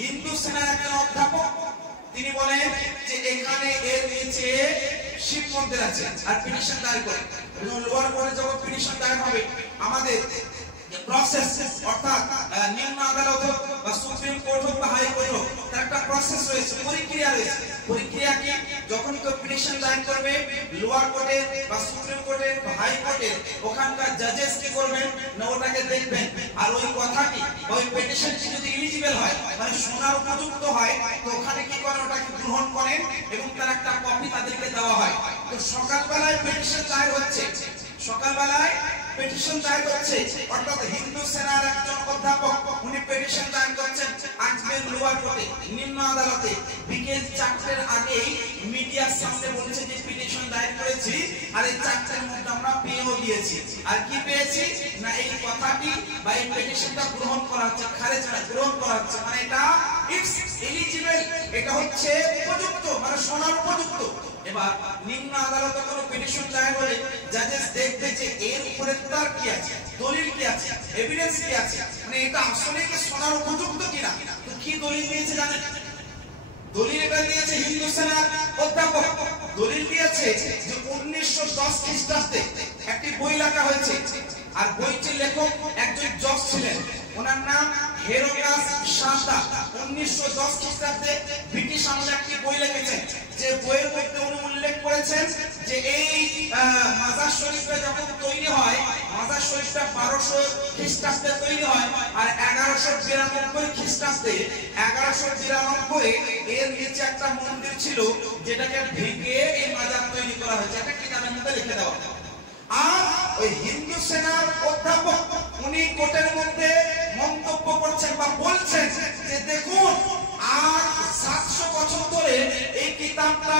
হিন্দু সেনার একজন অধ্যাপক তিনি বলেন যে এখানে এর নিচে শিব মন্দির আছে আর পিটিশন দায়ের করে এবং লোয়ার কোর্টে যখন পিটিশন দায়ের হবে আমাদের প্রসেস অর্থাৎ নিম্ন আদালত হোক বা সুপ্রিম কোর্ট হোক বা হাই কোর্ট হোক তার একটা প্রসেস রয়েছে, প্রক্রিয়া রয়েছে। প্রক্রিয়া কি? যখন কেউ পিটিশন দায়ের করবে লোয়ার কোর্টে বা সুপ্রিম কোর্টে বা হাই কোর্টে ওখানকার জাজেস কি করবেন না ওটাকে দেখবেন আর ওই কথাটি ওই পিটিশনটি যদি এলিজিবল হয় মানে শোনার উপযুক্ত হয় তো ওখানে কি করেন ওটাকে গ্রহণ করেন এবং তার একটা কপি তাদেরকে দেওয়া হয়। তো সকালবেলায় পিটিশন দায়ের হচ্ছে, সকালবেলায় পিটিশন দায়ের করছে অর্থাৎ হিন্দু সেনার একজন অধ্যাপক উনি পিটিশন দায়ের করছেন আজকের লোয়ার কোর্টে নিম্ন আদালতে বিকেল 4টার আগেই মিডিয়ার সামনে বলেছে যে পিটিশন দায়ের করেছি আর এই 4টার মধ্যে আমরা পেয়েও দিয়েছি। আর কি পেয়েছি না এই কথাটি বা এই পিটিশনটা গ্রহণ করা হচ্ছে, খারেজ না গ্রহণ করা হচ্ছে, মানে এটা ইটস এলিজিবল, এটা হচ্ছে উপযুক্ত মানে শোনার উপযুক্ত। এবার নিম্ন আদালতে কোনো পিটিশন দায়ের হলে জাজেস দেখবে যে এর উপরে তার কি আছে, দলিল কি আছে, এভিডেন্স কি আছে, মানে এটা আসলে কি শোনার উপযুক্ত কিনা। তো কি দলিল দিয়েছে জানেন? দলিল এটা দিয়েছে হিন্দু সেনার অধ্যাপক, দলিল দিয়েছে যে 1910 খ্রিস্টাব্দে একটি বই লেখা হয়েছে আর বইটির লেখক একজন জজ ছিলেন, ওনার নাম হেরোগাস শান্তা। 1910 খ্রিস্টাব্দে ব্রিটিশ আমলে একটি বই লিখেছেন যে বইয়ের মধ্যে উনি উল্লেখ করেছেন যে এই মাজার শরীফটা যখন তৈরি হয়, মাজার শরীফটা 1200 খ্রিস্টাব্দে তৈরি হয় আর 1192 খ্রিস্টাব্দে 1192 এর নিচে একটা মন্দির ছিল যেটাকে ভেঙে এই মাজার তৈরি করা হয়েছে, এটা কিতাবের মধ্যে লিখে দেওয়া। আর ওই হিন্দু সেনার অধ্যাপক উনি কোর্টের মধ্যে মন্তব্য করছেন বা বলছেন যে দেখুন আর 700 বছর ধরে এই কিতাবটা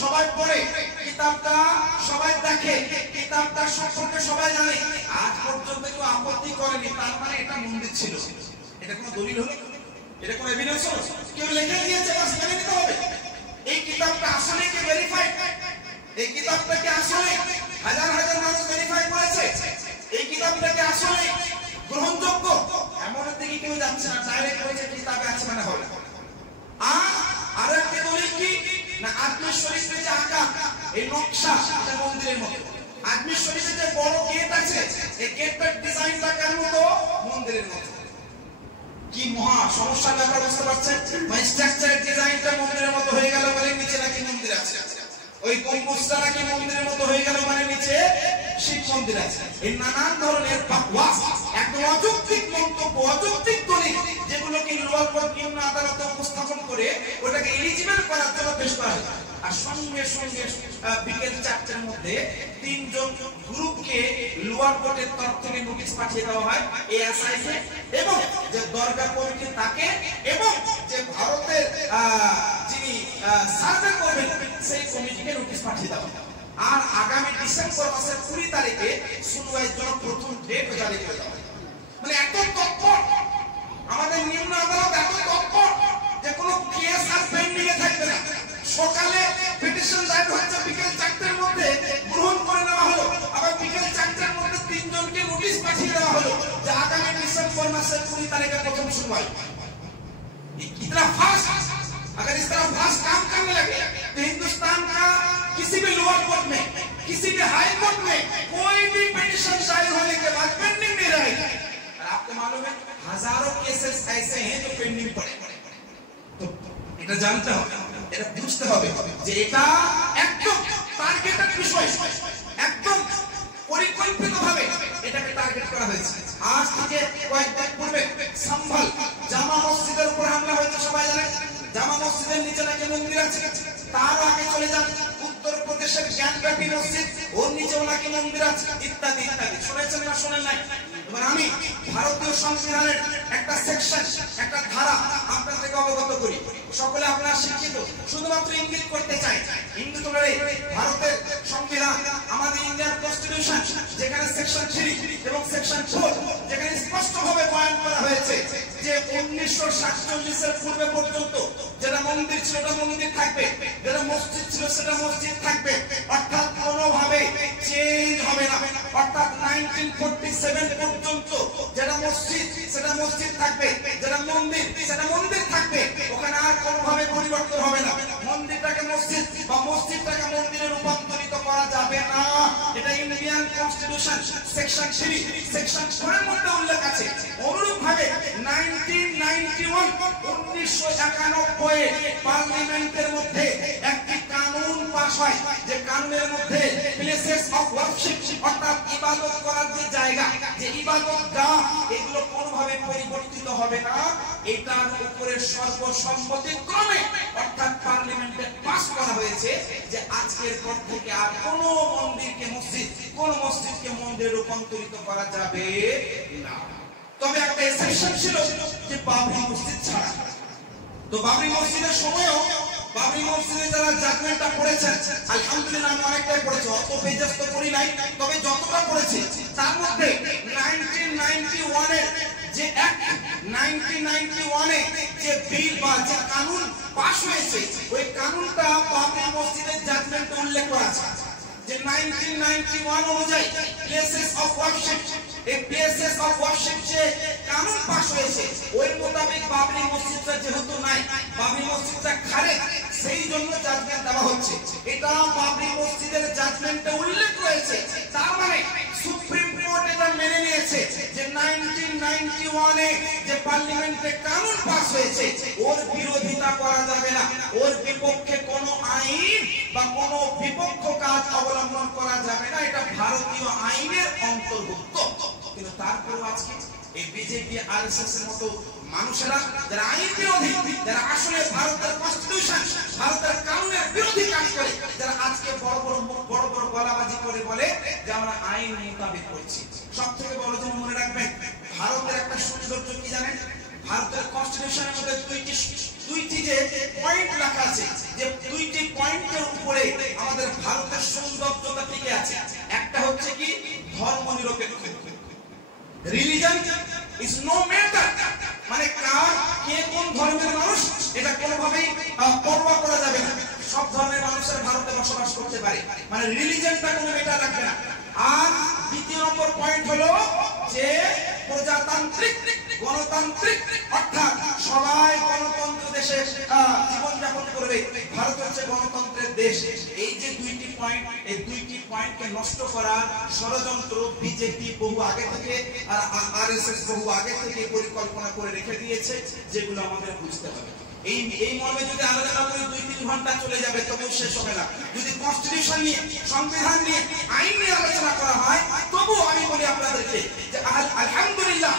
সবাই পড়ে, কিতাবটা সবাই দেখে, কিতাবটা সম্পর্কে সবাই জানে, আজ পর্যন্ত কেউ আপত্তি করেনি, তার মানে এটা মন্দির ছিল। এটা কোনো দলিল হলো? এটা কোনো এভিডেন্স হলো? কেউ লিখে দিয়েছে বাস মেনে নিতে হবে। এই কিতাবটা আসলে কি ভেরিফাইড? এই কিতাবটাকে আসলে হাজার হাজার মানুষ ভেরিফাই করেছে? এই কিতাবটাকে আসলে গ্রহণযোগ্য? এমন দিকে কেউ যাচ্ছে না, ডাইরেক্ট হয়েছে কিতাবে আছে মানে হবে। আর একটা দলিল কি না আজমির শরীফে যে আঁকা এই নকশা এটা মন্দিরের মতো, আজমির শরীফে যে বড় গেট আছে এই গেটটার ডিজাইনটা কেন তো মন্দিরের মতো। কি মহা সমস্যা ব্যাপার বুঝতে পারছেন? মানে স্ট্রাকচারের ডিজাইনটা মন্দিরের মতো হয়ে গেল মানে নিচে নাকি মন্দির আছে, ওই গম্বুজটা নাকি মন্দিরের মতো হয়ে গেল মানে নিচে শিব মন্দির আছে। এই নানান ধরনের বাকওয়াস একদম অযৌক্তিক মন্তব্য, অযৌক্তিক দলিল যেগুলোকে লোয়ার কোর্ট নিম্ন আদালতে উপস্থাপন করে ওটাকে এলিজিবল করার জন্য পেশ করা হয়। আর সঙ্গে সঙ্গে বিকেল 4টার মধ্যে 3 জন গ্রুপকে লোয়ার কোর্টের তরফ থেকে নোটিশ পাঠিয়ে দেওয়া হয় এএসআইকে এবং যে দরগা কমিটি তাকে এবং যে ভারতের যিনি সার্ভে করবেন সেই কমিটিকে নোটিশ পাঠিয়ে দেওয়া হয়। আর আগামী ডিসেম্বর মাসের 20 তারিখে শুনানির জন্য প্রথম ডেট জারি করে দেওয়া হয়। মানে এত তৎপর আমাদের নিম্ন আদালত, এত তৎপর যে কোনো কেস আর পেন্ডিং এ থাকবে না। সকালে পিটিশন দায়ের হয়েছে বিকেল 4টার মধ্যে গ্রহণ করে নেওয়া হলো, আবার বিকেল 4টার মধ্যে 3 জনকে নোটিশ পাঠিয়ে দেওয়া হলো যে আগামী ডিসেম্বর মাসের 20 তারিখে প্রথম শুনানি। इतना फास्ट, अगर इस तरह फास्ट काम करने लगे तो हिंदुस्तान का किसी भी लोअर कोर्ट में, किसी भी हाई कोर्ट में कोई भी पिटीशन दायर होने के बाद पेंडिंग नहीं रहेगा। और आपको मालूम है हजारों केसेस ऐसे हैं जो पेंडिंग पड़े। तो এটা জানতে হবে, এটা বুঝতে হবে যে এটা একদম টার্গেটেড বিষয়, একদম পরিকল্পিতভাবে এটাকে টার্গেট করা হয়েছে। আজ থেকে কয়েকদিন পূর্বে সম্ভল জামা মসজিদের উপর হামলা হয়েছে, সবাই জানেন। জামা মসজিদের নিচে নাকি মন্দির আছে, তার আগে চলে যান উত্তরপ্রদেশের জ্ঞানব্যাপী মসজিদ, ওর নিচেও নাকি মন্দির আছে, ইত্যাদি ইত্যাদি। শুনেছেন না শোনেন নাই? এবার আমি ভারতীয় সংবিধানের একটা সেকশন, একটা ধারা আপনাদেরকে অবগত করি, সকলে আপনারা শিক্ষিত, শুধুমাত্র ইঙ্গিত করতে চাই। ইঙ্গিত করে ভারতের সংবিধান, আমাদের ইন্ডিয়ান কনস্টিটিউশন, যেখানে সেকশন 3 এবং সেকশন 4 যেখানে স্পষ্টভাবে বয়ান করা হয়েছে যে 1947 এর পূর্বে পর্যন্ত যেটা মন্দির ছিল সেটা মন্দির থাকবে, যেটা মসজিদ ছিল সেটা মসজিদ থাকবে, অর্থাৎ কোনোভাবে চেঞ্জ হবে না। অর্থাৎ 1947 পর্যন্ত যে যেটা মসজিদ সেটা মসজিদ থাকবে, যেটা মন্দির সেটা মন্দির থাকবে, ওখানে আর কোনোভাবে পরিবর্তন হবে না। মন্দিরটাকে মসজিদ বা মসজিদটাকে মন্দিরে রূপান্তরিত করা যাবে না। এটা ইন্ডিয়ান কনস্টিটিউশন সেকশন 3 সেকশন 4 এর মধ্যে উল্লেখ আছে। অনুরূপভাবে 1991 পার্লামেন্টের মধ্যে একটি কানুন পাস হয়, যে কানুনের মধ্যে প্লেসেস অফ ওয়ার্শিপ অর্থাৎ ইবাদত করার যে জায়গা, যে ইবাদতগাহ, এগুলো কোনোভাবে পরিবর্তিত হবে না। এটার উপরে সর্বসম্মতিক্রমে অর্থাৎ পার্লামেন্টে পাস করা হয়েছে যে আজকের পর থেকে আর কোনো মন্দিরকে মসজিদ, কোন মসজিদকে মন্দিরে রূপান্তরিত করা যাবে না। তবে একটা এক্সেপশন ছিল যে বাবরি মসজিদ ছাড়া। তো বাবরি মসজিদের সময়ও বাবরি মসজিদে যারা জাজমেন্টটা পড়েছেন, আলহামদুলিল্লাহ আমি অনেকটাই পড়েছি, অত পেজেস তো পড়ি নাই, তবে যতটা পড়েছি তার মধ্যে 1991 এর যে অ্যাক্ট, 1991 এ যে বিল বা যে কানুন পাস হয়েছে, ওই কানুনটা বাবরি মসজিদের জাজমেন্টে উল্লেখ করা আছে যে 1991 অনুযায়ী প্লেসেস অফ ওয়ার্শিপ, এই প্লেসেস অফ ওয়ার্শিপ যে কানুন পাস হয়েছে ওই মোতাবেক বাবরি মসজিদটা যেহেতু নাই, বাবরি মসজিদটা খারেজ, সেই জন্য জাজমেন্ট দেওয়া হচ্ছে। এটা বাবরি মসজিদের জাজমেন্টে উল্লেখ রয়েছে। তার মানে সুপ্রিম কোর্ট এটা মেনে নিয়েছে যে 1991 এ যে পার্লামেন্টে কানুন পাস হয়েছে ওর বিরোধিতা করা যাবে না, ওর বিপক্ষে কোনো আইন বা কোনো বিপক্ষ কাজ অবলম্বন করা যাবে না। এটা ভারতীয় আইনের অন্তর্ভুক্ত। কিন্তু তারপরেও আজকে এই বিজেপি আরএসএস এর মতো মানুষেরা যারা আইন বিরোধী, যারা আসলে ভারতের কনস্টিটিউশন, ভারতের কানুনের বিরোধী কাজ করে, যারা আজকে বড় বড় গলাবাজি করে বলে যে আমরা আইন মোতাবেক করছি। সবথেকে বড় জিনিস মনে রাখবেন, ভারতের একটা সৌন্দর্য কি জানেন? ভারতের কনস্টিটিউশনের মধ্যে দুইটি যে পয়েন্ট লেখা আছে, যে দুইটি পয়েন্টের উপরে আমাদের ভারতের সৌন্দর্যতা টিকে আছে। একটা হচ্ছে কি ধর্মনিরপেক্ষ, রিলিজন ইজ নো ম্যাটার, মানে কে কোন ধর্মের মানুষ এটা কোনোভাবেই পরোয়া করা যাবে না। সব ধর্মের মানুষের ভারতে বসবাস করতে পারে, মানে রিলিজনটা কোনো ম্যাটার রাখবে না। আর দ্বিতীয় নম্বর পয়েন্ট হলো যে প্রজাতান্ত্রিক, গণতান্ত্রিক, অর্থাৎ সবাই গণতন্ত্র দেশে জীবনযাপন করবে। ভারত হচ্ছে গণতন্ত্রের দেশ। এই যে দুইটি পয়েন্ট, এই দুইটি পয়েন্টকে নষ্ট করার ষড়যন্ত্র বিজেপি বহু আগে থেকে আর আরএসএস বহু আগে থেকে পরিকল্পনা করে রেখে দিয়েছে, যেগুলো আমাদের বুঝতে হবে। এই মর্মে যদি আলোচনা করি 2-3 ঘন্টা চলে যাবে, তবু শেষ হবে না। যদি কনস্টিটিউশন নিয়ে, সংবিধান নিয়ে, আইন নিয়ে আলোচনা করা হয়, তবু আমি বলি আপনাদেরকে যে আলহামদুলিল্লাহ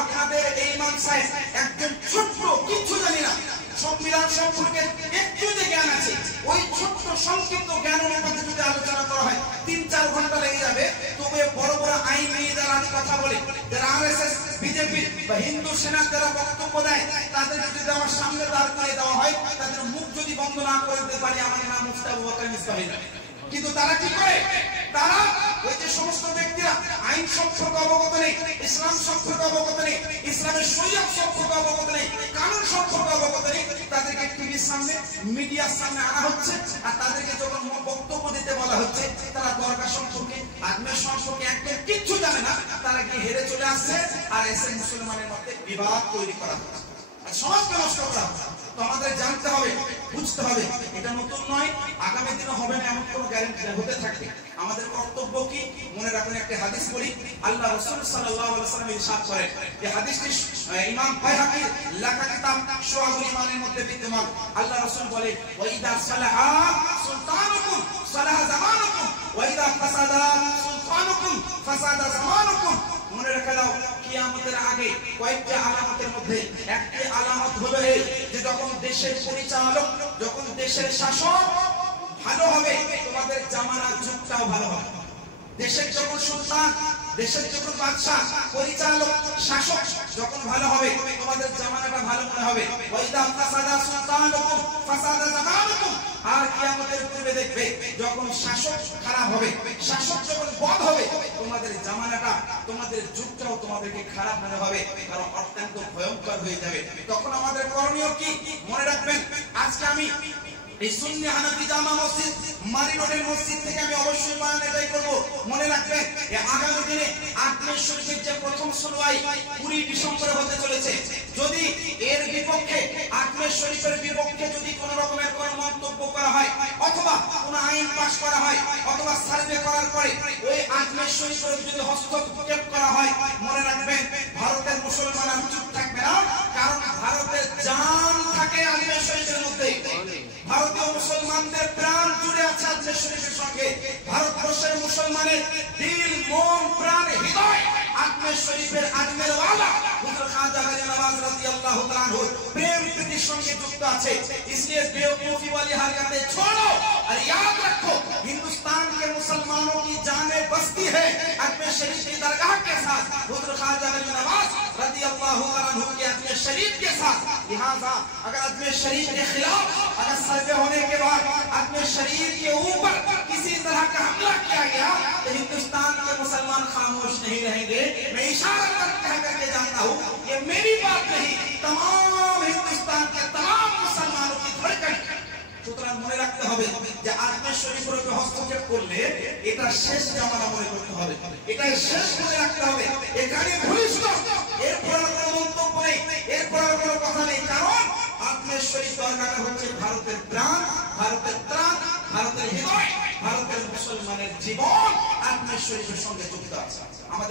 আপনাদের এই ইমাম সাহেব একজন ছোট্ট, কিচ্ছু জানি না, সংবিধান সম্পর্কে একটু যে জ্ঞান আছে, ওই ছোট্ট সংক্ষিপ্ত জ্ঞান অনুপাতে যদি আলোচনা করা হয় 3-4 ঘন্টা লেগে যাবে। তবু বড় বড় আইন নিয়ে যারা কথা বলে, যারা আরএসএস, বিজেপি বা হিন্দু সেনা যারা বক্তব্য দেয়, তাদের যদি আমার সামনে দাঁড় করে দেওয়া হয়, তাদের মুখ যদি বন্ধ না করে দিতে পারি, আমার নাম মুস্তাফা বকর মিসবাহ। কিন্তু তারা কি করে? তারা ওই যে সমস্ত ব্যক্তিরা আইন সম্পর্কে অবগত নেই, ইসলাম সম্পর্কে অবগত নেই, ইসলামের শরীয়ত সম্পর্কে অবগত নেই, কানুন সম্পর্কে অবগত নেই, তাদেরকে টিভির সামনে, মিডিয়ার সামনে আনা হচ্ছে। আর তাদেরকে যখন বক্তব্য দিতে বলা হচ্ছে, তারা দরকার সম্পর্কে, আদমের সম্পর্কে একদম কিচ্ছু জানে না। তারা কি হেরে চলে আসছে, আর এসে মুসলমানের মধ্যে বিবাদ তৈরি করা হচ্ছে, সমাজকে নষ্ট করা হচ্ছে। তো আমাদের জানতে হবে, বুঝতে হবে, এটা নতুন নয়, আগামী দিনে হবে না এমন কোনো গ্যারান্টি হতে থাকবে। আমাদের কর্তব্য কি? মনে রাখুন, একটা হাদিস পড়ি। আল্লাহ রাসূল সাল্লাল্লাহু আলাইহি ওয়াসাল্লাম ইরশাদ করেন, এই হাদিসটি ইমাম বাইহাকীর লেখা কিতাব শুআবুল ঈমানের মধ্যে বিদ্যমান। আল্লাহ রাসূল বলে, ওয়া ইদা সালাহা সুলতানুকুম সালাহা জামানুকুম ওয়া ইদা ফাসাদা সুলতানুকুম ফাসাদা জামানুকুম। মনে রেখে দাও, কিয়ামতের আগে কয়েকটি আলামতের মধ্যে একটি আলামত হলো এই, যে যখন দেশের পরিচালক, যখন দেশের শাসক ভালো হবে, তোমাদের জামানার যুগটাও ভালো হবে। দেশের যখন সুলতান, দেশের যখন বাদশাহ, পরিচালক, শাসক যখন ভালো হবে, তোমাদের জামানাটা ভালো মনে হবে। ওয়াইদা ফাসাদা সুলতানুকুম ফাসাদা জামানুকুম। আর কিয়ামতের পূর্বে দেখবে, যখন শাসক খারাপ হবে, শাসক যখন বদ হবে, তোমাদের জামানাটা, তোমাদের যুগটাও তোমাদেরকে খারাপ মনে হবে, কারণ অত্যন্ত ভয়ঙ্কর হয়ে যাবে। তখন আমাদের করণীয় কি? মনে রাখবেন, আজকে আমি এই সুন্নি হানাফি জামা মসজিদ মারি রোডের মসজিদ থেকে আমি অবশ্যই বয়ান এটাই করব। মনে রাখবেন আগামী দিনে আজমের শরীফের যে প্রথম সুনওয়াই 20 ডিসেম্বরে হতে চলেছে। যদি এর বিপক্ষে আজমের শরীফের বিপক্ষে যদি কোনো রকমের কোনো মন্তব্য করা হয় অথবা কোনো আইন পাস করা হয় অথবা সার্ভে করার পরে ওই আজমের শরীফের যদি হস্তক্ষেপ করা হয়, মনে রাখবেন ভারতের মুসলমানরা চুপ থাকবে না, কারণ ভারতের জান থাকে আজমের শরীফের মধ্যে। ভারতীয় মুসলমানদের প্রাণ জুড়ে আছে আজমের শরীফের সঙ্গে। ভারতবর্ষের মুসলমানের দিল, মন, প্রাণ, হৃদয় আজমের শরীফের আজমের ওয়ালা হুজুর খাজা গাজী নওয়াজ রাদিয়াল্লাহু তাআলা আনহু প্রেম প্রীতির সঙ্গে যুক্ত আছে। इसलिए बेवकूफी वाली हरकतें छोड़ो और याद रखो, हिंदुस्तान के मुसलमानों की जानें बसती है अजमेर शरीफ की दरगाह के साथ, हुजूर ख्वाजा गाजी नवाज रदियल्लाहु ताआला अन्हु के अजमेर शरीफ के साथ। लिहाजा अगर अजमेर शरीफ के खिलाफ अगर सर्वे होने के बाद अजमेर शरीफ के ऊपर किसी तरह का हमला किया गया तो हिंदुस्तान के मुसलमान खामोश नहीं रहेंगे। मैं इशारा करके जानता हूँ, ये मेरी बात नहीं, तमाम हिंदुस्तान के तमाम मुसलमानों की धड़कन। সুতরাং মনে রাখতে হবে যে আজমের শরীফের উপর হস্তক্ষেপ করলে এটা শেষ জামানা মনে করতে হবে, এটা শেষ মনে রাখতে হবে। এখানে ভূমিষ্ঠ, এরপর কোনো মন্তব্য নেই, এরপর কোনো কথা নেই, কারণ আজমের শরীফ দরকার হচ্ছে ভারতের প্রাণ, ভারতের ত্রাণ, ভারতের হৃদয়, ভারতের মুসলমানের জীবন আজমের শরীফের সঙ্গে যুক্ত আছে। আমাদের